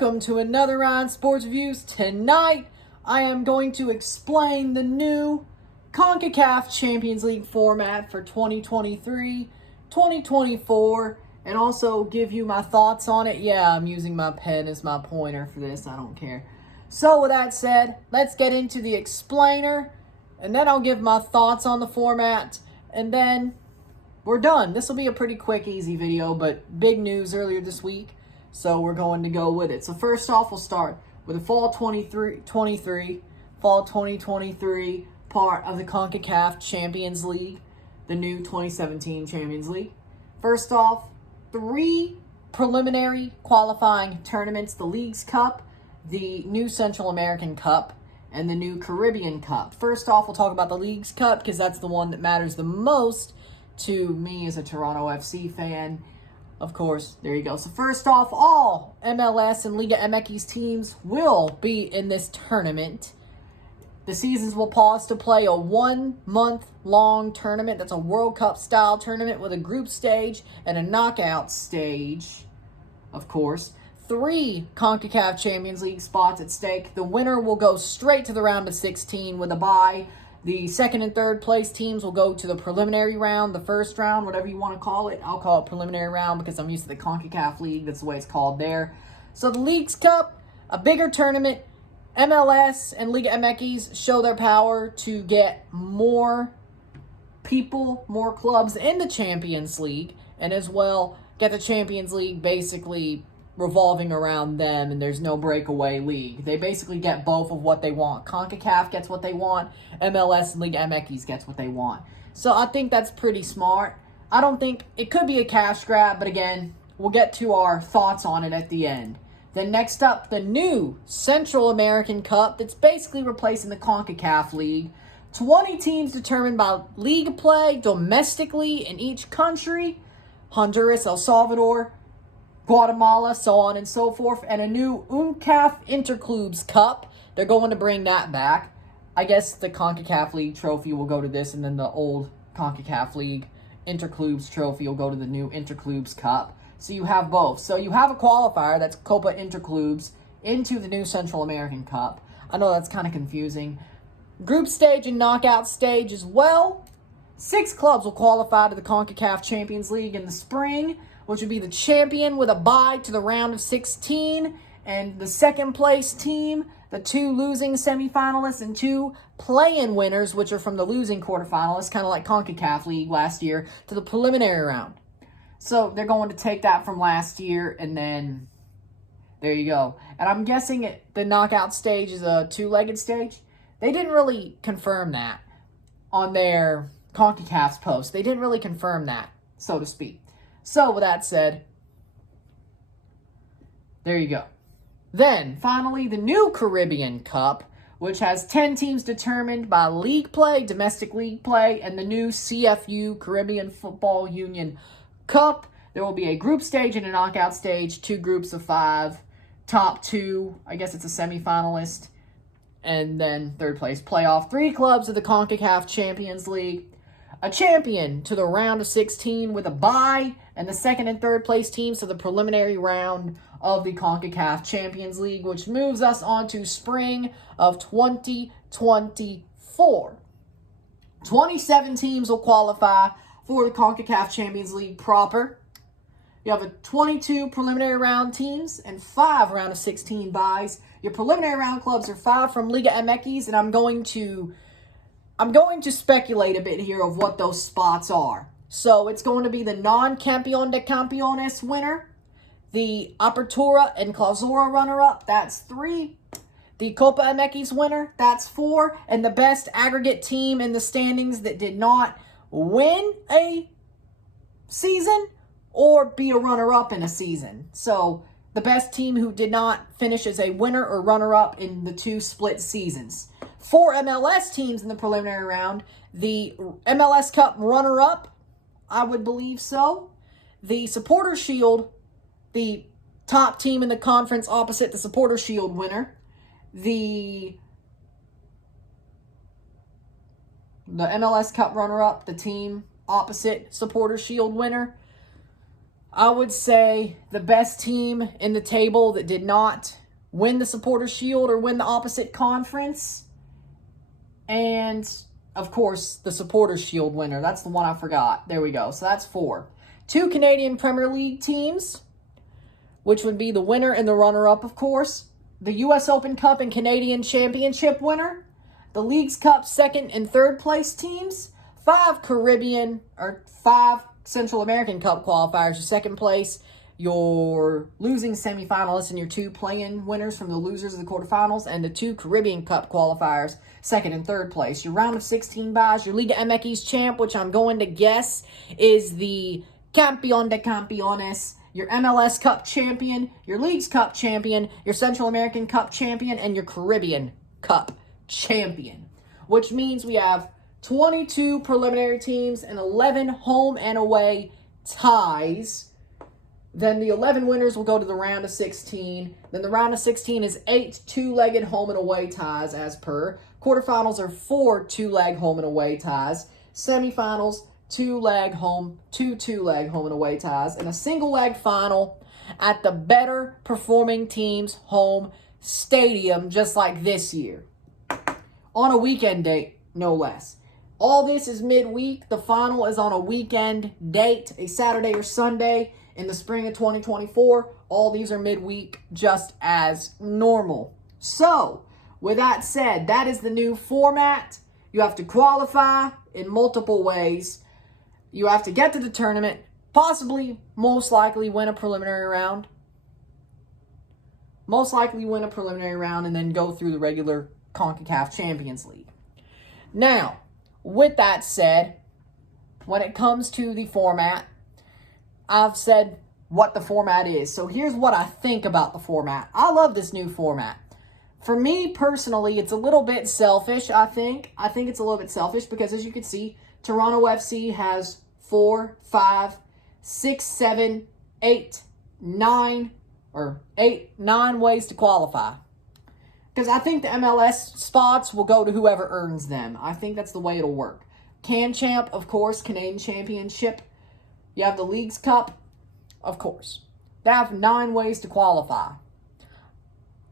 welcome to another on Sports Views. Tonight, I am going to explain the new CONCACAF Champions League format for 2023-2024, and also give you my thoughts on it. Yeah, I'm using my pen as my pointer for this. I don't care. So with that said, let's get into the explainer, and then I'll give my thoughts on the format, and then we're done. This will be a pretty quick, easy video, but big news earlier this week, so we're going to go with it. So first off, we'll start with the Fall 2023 part of the CONCACAF Champions League, the new 2017 Champions League. First off, 3 preliminary qualifying tournaments: the Leagues Cup, the new Central American Cup, and the new Caribbean Cup. First off, we'll talk about the Leagues Cup because that's the one that matters the most to me as a Toronto FC fan. Of course, there you go. So first off, all MLS and Liga MX teams will be in this tournament. The seasons will pause to play a 1-month-long tournament. That's a World Cup-style tournament with a group stage and a knockout stage, of course. 3 CONCACAF Champions League spots at stake. The winner will go straight to the round of 16 with a bye. The second and third place teams will go to the preliminary round, the first round, whatever you want to call it. I'll call it preliminary round because I'm used to the CONCACAF League. That's the way it's called there. So the Leagues Cup, a bigger tournament. MLS and Liga MX show their power to get more people, more clubs in the Champions League, and as well get the Champions League basically revolving around them, and there's no breakaway league. They basically get both of what they want. CONCACAF gets what they want. MLS and Liga MX gets what they want. So I think that's pretty smart. I don't think it could be a cash grab, but again, we'll get to our thoughts on it at the end. Then next up, the new Central American Cup that's basically replacing the CONCACAF League. 20 teams determined by league play domestically in each country. Honduras, El Salvador, Guatemala, so on and so forth. And a new UNCAF Interclubes Cup. They're going to bring that back. I guess the CONCACAF League trophy will go to this, and then the old CONCACAF League Interclubes trophy will go to the new Interclubes Cup. So you have both. So you have a qualifier, that's Copa Interclubes, into the new Central American Cup. I know that's kind of confusing. Group stage and knockout stage as well. 6 clubs will qualify to the CONCACAF Champions League in the spring, which would be the champion with a bye to the round of 16, and the second place team, the 2 losing semifinalists, and 2 play-in winners, which are from the losing quarterfinalists, kind of like CONCACAF League last year, to the preliminary round. So they're going to take that from last year, and then there you go. And I'm guessing the knockout stage is a 2-legged stage. They didn't really confirm that on their CONCACAF's post. They didn't really confirm that, so to speak. So with that said, there you go. Then, finally, the new Caribbean Cup, which has 10 teams determined by league play, domestic league play, and the new CFU, Caribbean Football Union Cup. There will be a group stage and a knockout stage, 2 groups of 5, top 2, I guess it's a semifinalist, and then third place playoff. 3 clubs of the CONCACAF Champions League, a champion to the round of 16 with a bye, and the second and third place teams to the preliminary round of the CONCACAF Champions League, which moves us on to spring of 2024. 27 teams will qualify for the CONCACAF Champions League proper. You have a 22 preliminary round teams and 5 round of 16 byes. Your preliminary round clubs are 5 from Liga MX, and I'm going to speculate a bit here of what those spots are. So it's going to be the non-Campeón de Campeones winner, the Apertura and Clausura runner-up, that's 3. The Copa MX winner, that's 4. And the best aggregate team in the standings that did not win a season or be a runner-up in a season. So the best team who did not finish as a winner or runner-up in the 2 split seasons. 4 MLS teams in the preliminary round. The MLS Cup runner-up, I would believe so. The Supporter Shield, the top team in the conference opposite the Supporter Shield winner. The MLS Cup runner-up, the team opposite Supporter Shield winner. I would say the best team in the table that did not win the Supporters' Shield or win the opposite conference. And, of course, the Supporters' Shield winner. That's the one I forgot. There we go. So that's 4. 2 Canadian Premier League teams, which would be the winner and the runner-up, of course. The U.S. Open Cup and Canadian Championship winner. The Leagues Cup second and third place teams. 5 Central American Cup qualifiers. Your second place, your losing semifinalists, and your 2 play-in winners from the losers of the quarterfinals, and the 2 Caribbean Cup qualifiers, second and third place. Your round of 16 buys, your Liga MX champ, which I'm going to guess is the Campeón de Campeones, your MLS Cup champion, your Leagues Cup champion, your Central American Cup champion, and your Caribbean Cup champion. Which means we have 22 preliminary teams and 11 home and away ties. Then the 11 winners will go to the round of 16. Then the round of 16 is 8 two-legged home and away ties as per. Quarterfinals are 4 two-leg home and away ties. Semifinals, 2-leg home, 2 two-leg home and away ties. And a single-leg final at the better performing team's home stadium, just like this year. On a weekend date, no less. All this is midweek. The final is on a weekend date, a Saturday or Sunday in the spring of 2024. All these are midweek, just as normal. So, with that said, that is the new format. You have to qualify in multiple ways. You have to get to the tournament, possibly, most likely win a preliminary round. Most likely win a preliminary round and then go through the regular CONCACAF Champions League. Now, with that said, when it comes to the format, I've said what the format is. So here's what I think about the format. I love this new format. For me personally, it's a little bit selfish, I think. I think it's a little bit selfish because, as you can see, Toronto FC has 4, 5, 6, 7, 8, 9 ways to qualify. Because I think the MLS spots will go to whoever earns them. I think that's the way it'll work. CanChamp, of course, Canadian Championship. You have the Leagues Cup, of course. They have 9 ways to qualify.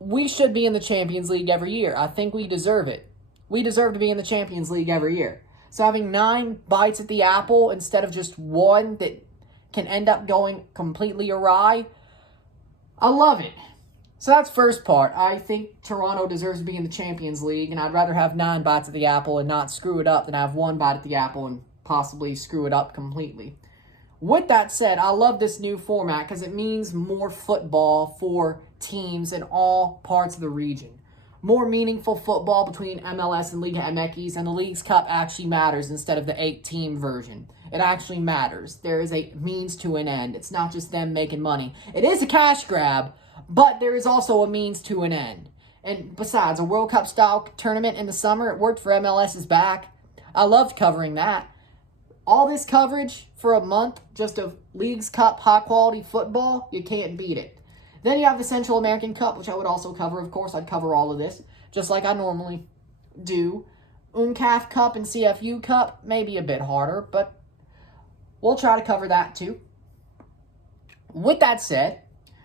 We should be in the Champions League every year. I think we deserve it. We deserve to be in the Champions League every year. So having 9 bites at the apple instead of just 1 that can end up going completely awry, I love it. So that's first part. I think Toronto deserves to be in the Champions League, and I'd rather have 9 bites at the apple and not screw it up than have 1 bite at the apple and possibly screw it up completely. With that said, I love this new format because it means more football for teams in all parts of the region. More meaningful football between MLS and Liga MX, and the Leagues Cup actually matters instead of the 8-team version. It actually matters. There is a means to an end. It's not just them making money. It is a cash grab, but there is also a means to an end. And besides, a World Cup style tournament in the summer, it worked for MLS's back. I loved covering that. All this coverage for a month just of Leagues Cup high quality football, you can't beat it. Then you have the Central American Cup, which I would also cover, of course. I'd cover all of this, just like I normally do. CONCACAF Cup and CFU Cup, maybe a bit harder, but we'll try to cover that too. With that said,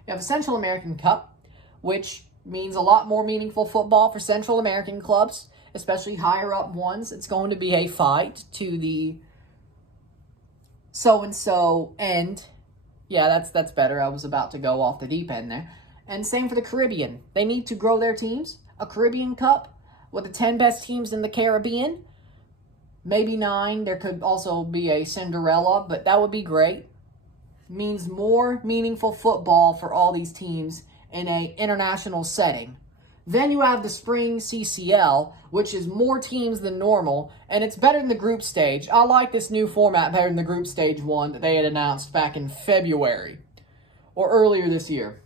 you have a Central American Cup, which means a lot more meaningful football for Central American clubs, especially higher up ones. It's going to be a fight to the so-and-so end. Yeah, that's better. I was about to go off the deep end there. And same for the Caribbean. They need to grow their teams. A Caribbean Cup with the 10 best teams in the Caribbean. Maybe 9. There could also be a Cinderella, but that would be great. Means more meaningful football for all these teams in an international setting. Then you have the Spring CCL, which is more teams than normal, and it's better than the group stage. I like this new format better than the group stage one that they had announced back in February or earlier this year.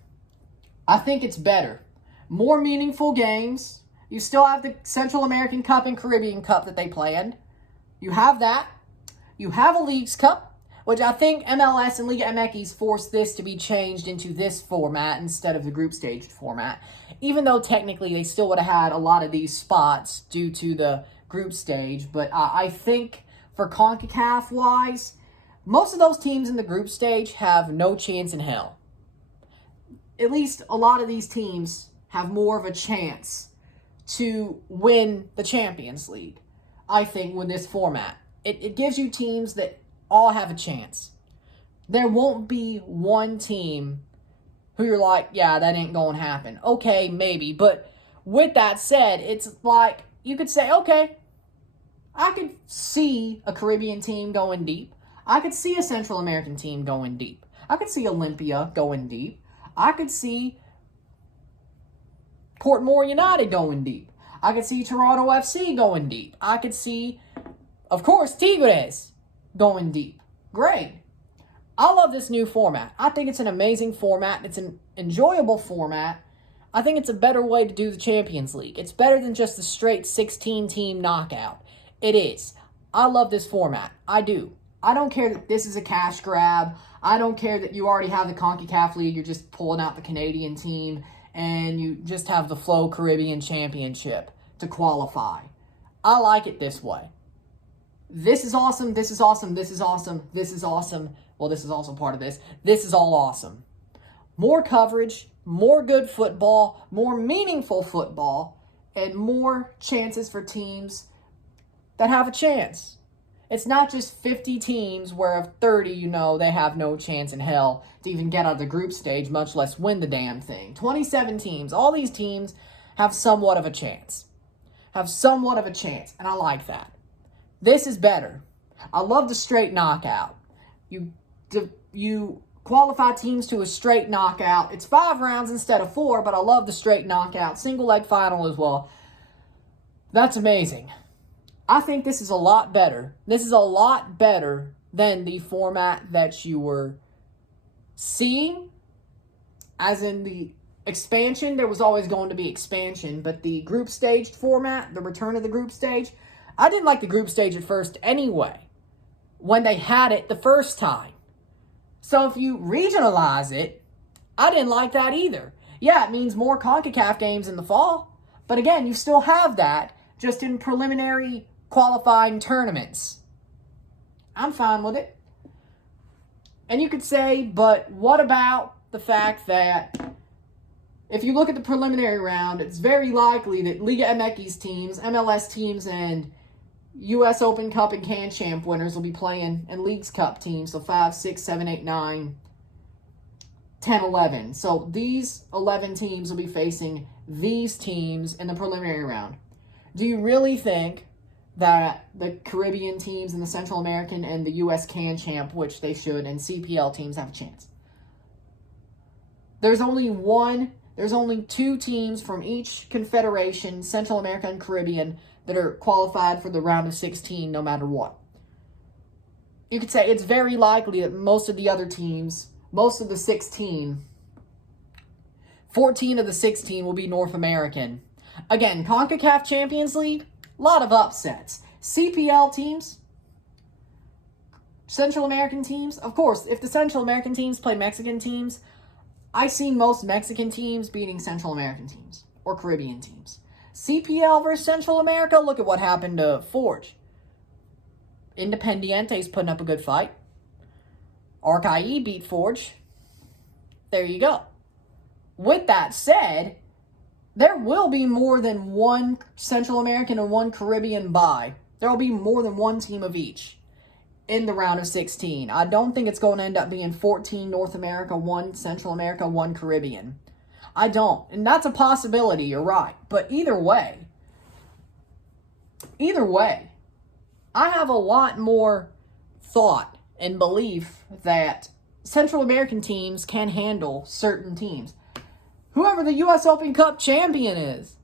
I think it's better. More meaningful games. You still have the Central American Cup and Caribbean Cup that they planned. You have that. You have a Leagues Cup, which I think MLS and Liga MX forced this to be changed into this format instead of the group stage format. Even though technically they still would have had a lot of these spots due to the group stage. But I think for CONCACAF-wise, Most of those teams in the group stage have no chance in hell. At least a lot of these teams have more of a chance to win the Champions League, I think, with this format. It gives you teams that all have a chance. There won't be one team who you're like, yeah, that ain't going to happen. Okay, maybe. But with that said, it's like you could say, okay, I could see a Caribbean team going deep. I could see a Central American team going deep. I could see Olympia going deep. I could see Portmore United going deep. I could see Toronto FC going deep. I could see, of course, Tigres going deep. Great. I love this new format. I think it's an amazing format. It's an enjoyable format. I think it's a better way to do the Champions League. It's better than just the straight 16-team knockout. It is. I love this format. I do. I don't care that this is a cash grab. I don't care that you already have the CONCACAF League. You're just pulling out the Canadian team and you just have the Flow Caribbean Championship to qualify. I like it this way. This is awesome. This is awesome. This is awesome. This is awesome. Well, this is also part of this. This is all awesome. More coverage, more good football, more meaningful football, and more chances for teams that have a chance. It's not just 50 teams where of 30, they have no chance in hell to even get out of the group stage, much less win the damn thing. 27 teams. All these teams have somewhat of a chance. And I like that. This is better. I love the straight knockout. You qualify teams to a straight knockout. It's 5 rounds instead of 4, but I love the straight knockout. Single leg final as well. That's amazing. I think this is a lot better. This is a lot better than the format that you were seeing. As in the expansion, there was always going to be expansion, but the group stage format, the return of the group stage, I didn't like the group stage at first anyway, when they had it the first time. So if you regionalize it, I didn't like that either. Yeah, it means more CONCACAF games in the fall, but again, you still have that, just in preliminary qualifying tournaments. I'm fine with it. And you could say, but what about the fact that if you look at the preliminary round, it's very likely that Liga MX teams, MLS teams, and U.S. Open Cup and Can Champ winners will be playing, and Leagues Cup teams, so 5, 6, 7, 8, 9, 10, 11. So these 11 teams will be facing these teams in the preliminary round. Do you really think that the Caribbean teams and the Central American and the U.S. Can Champ, which they should, and CPL teams have a chance? There's only 2 teams from each confederation, Central America and Caribbean, that are qualified for the round of 16 no matter what. You could say it's very likely that most of the other teams, most of the 16, 14 of the 16 will be North American. Again, CONCACAF Champions League, a lot of upsets. CPL teams, Central American teams, of course, if the Central American teams play Mexican teams, I've seen most Mexican teams beating Central American teams or Caribbean teams. CPL versus Central America, look at what happened to Forge. Independiente's putting up a good fight. Arcaí beat Forge. There you go. With that said, there will be more than one Central American and one Caribbean bye. There will be more than one team of each in the round of 16. I don't think it's going to end up being 14 North America, 1 Central America, 1 Caribbean. I don't. And that's a possibility, you're right. But either way, I have a lot more thought and belief that Central American teams can handle certain teams. Whoever the U.S. Open Cup champion is,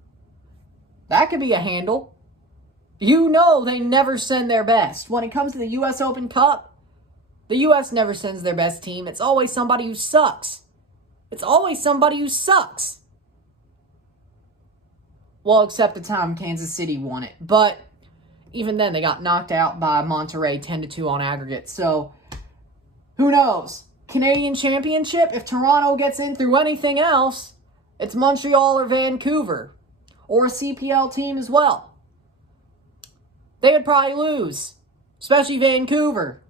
that could be a handle. They never send their best. When it comes to the U.S. Open Cup, the U.S. never sends their best team. It's always somebody who sucks. Well, except the time Kansas City won it. But even then, they got knocked out by Monterrey 10-2 on aggregate. So, who knows? Canadian Championship, if Toronto gets in through anything else, it's Montreal or Vancouver. Or a CPL team as well. They would probably lose. Especially Vancouver.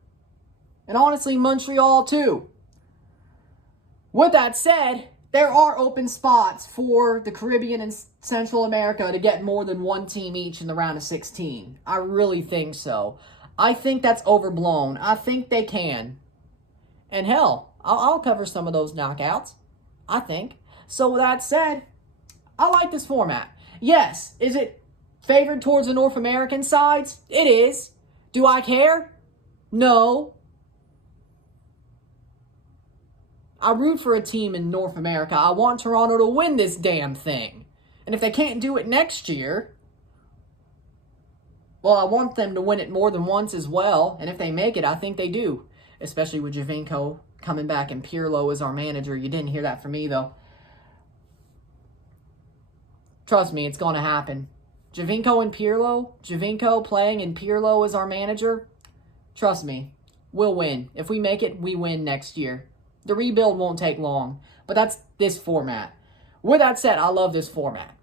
And honestly, Montreal too. With that said, there are open spots for the Caribbean and Central America to get more than one team each in the round of 16. I really think so. I think that's overblown. I think they can. And hell, I'll cover some of those knockouts. I think. So with that said, I like this format. Yes, is it favored towards the North American sides? It is. Do I care? No. I root for a team in North America. I want Toronto to win this damn thing. And if they can't do it next year, well, I want them to win it more than once as well. And if they make it, I think they do. Especially with Giovinco coming back and Pirlo as our manager. You didn't hear that from me, though. Trust me, it's going to happen. Giovinco playing and Pirlo as our manager. Trust me, we'll win. If we make it, we win next year. The rebuild won't take long, but that's this format. With that said, I love this format.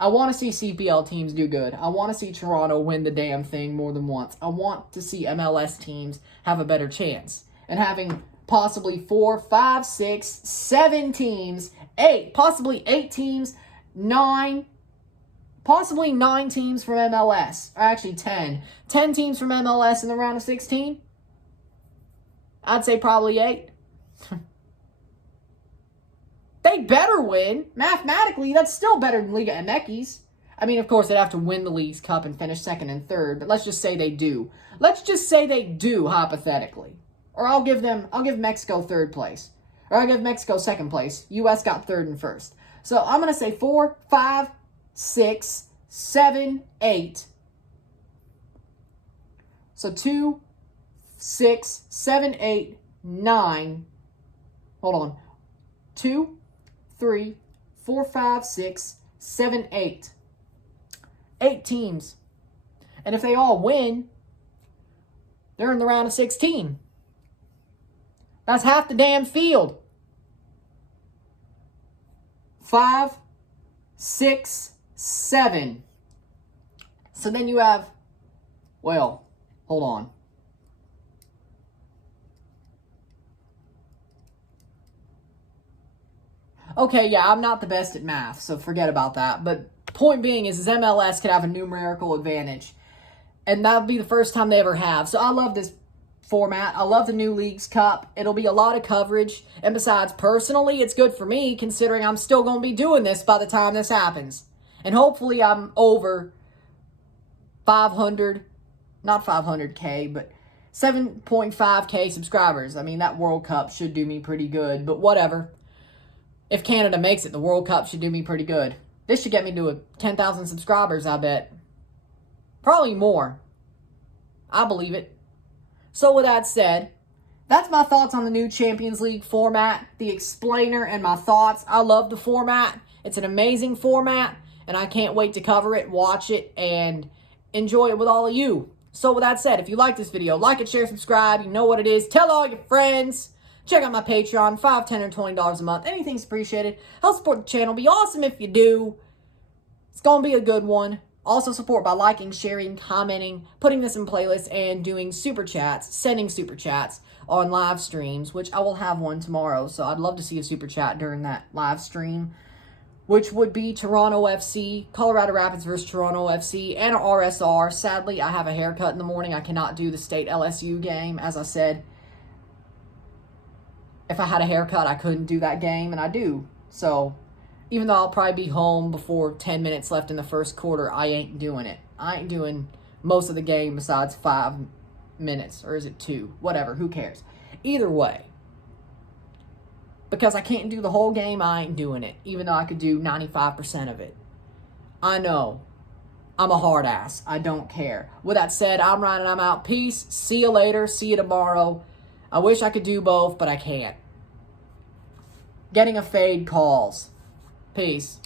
I want to see CPL teams do good. I want to see Toronto win the damn thing more than once. I want to see MLS teams have a better chance. And having possibly 4, 5, 6, 7 teams, 8, possibly 8 teams, 9, possibly 9 teams from MLS. Or actually 10. 10 teams from MLS in the round of 16. I'd say probably 8. They better win. Mathematically, that's still better than Liga MX. I mean, of course, they'd have to win the League's Cup and finish 2nd and 3rd, but let's just say they do. Let's just say they do, hypothetically. Or I'll give Mexico 3rd place. Or I'll give Mexico 2nd place. U.S. got 3rd and 1st. So I'm going to say 4, 5, 6, 7, 8. So 2, 6, 7, 8, 9. Hold on. 2, 3, 4, 5, 6, 7, 8. 8 teams. And if they all win, they're in the round of 16. That's half the damn field. 5, 6, 7. So then you have, well, hold on. Okay, yeah, I'm not the best at math, so forget about that. But point being is MLS could have a numerical advantage. And that would be the first time they ever have. So I love this format. I love the new League's Cup. It'll be a lot of coverage. And besides, personally, it's good for me considering I'm still going to be doing this by the time this happens. And hopefully I'm over 500, not 500K, but 7.5K subscribers. I mean, that World Cup should do me pretty good, but whatever. If Canada makes it, the World Cup should do me pretty good. This should get me to 10,000 subscribers, I bet. Probably more. I believe it. So with that said, that's my thoughts on the new Champions League format, the explainer, and my thoughts. I love the format. It's an amazing format, and I can't wait to cover it, watch it, and enjoy it with all of you. So with that said, if you like this video, like it, share, subscribe. You know what it is. Tell all your friends. Check out my Patreon, $5, $10, or $20 a month. Anything's appreciated. Help support the channel. Be awesome if you do. It's going to be a good one. Also support by liking, sharing, commenting, putting this in playlists, and doing super chats, sending super chats on live streams, which I will have one tomorrow. So I'd love to see a super chat during that live stream, which would be Toronto FC, Colorado Rapids versus Toronto FC, and RSR. Sadly, I have a haircut in the morning. I cannot do the state LSU game, as I said. If I had a haircut, I couldn't do that game, and I do. So, even though I'll probably be home before 10 minutes left in the first quarter, I ain't doing it. I ain't doing most of the game besides 5 minutes. Or is it 2? Whatever, who cares? Either way. Because I can't do the whole game, I ain't doing it. Even though I could do 95% of it. I know. I'm a hard ass. I don't care. With that said, I'm Ryan and I'm out. Peace. See you later. See you tomorrow. I wish I could do both, but I can't. Getting a fade calls. Peace.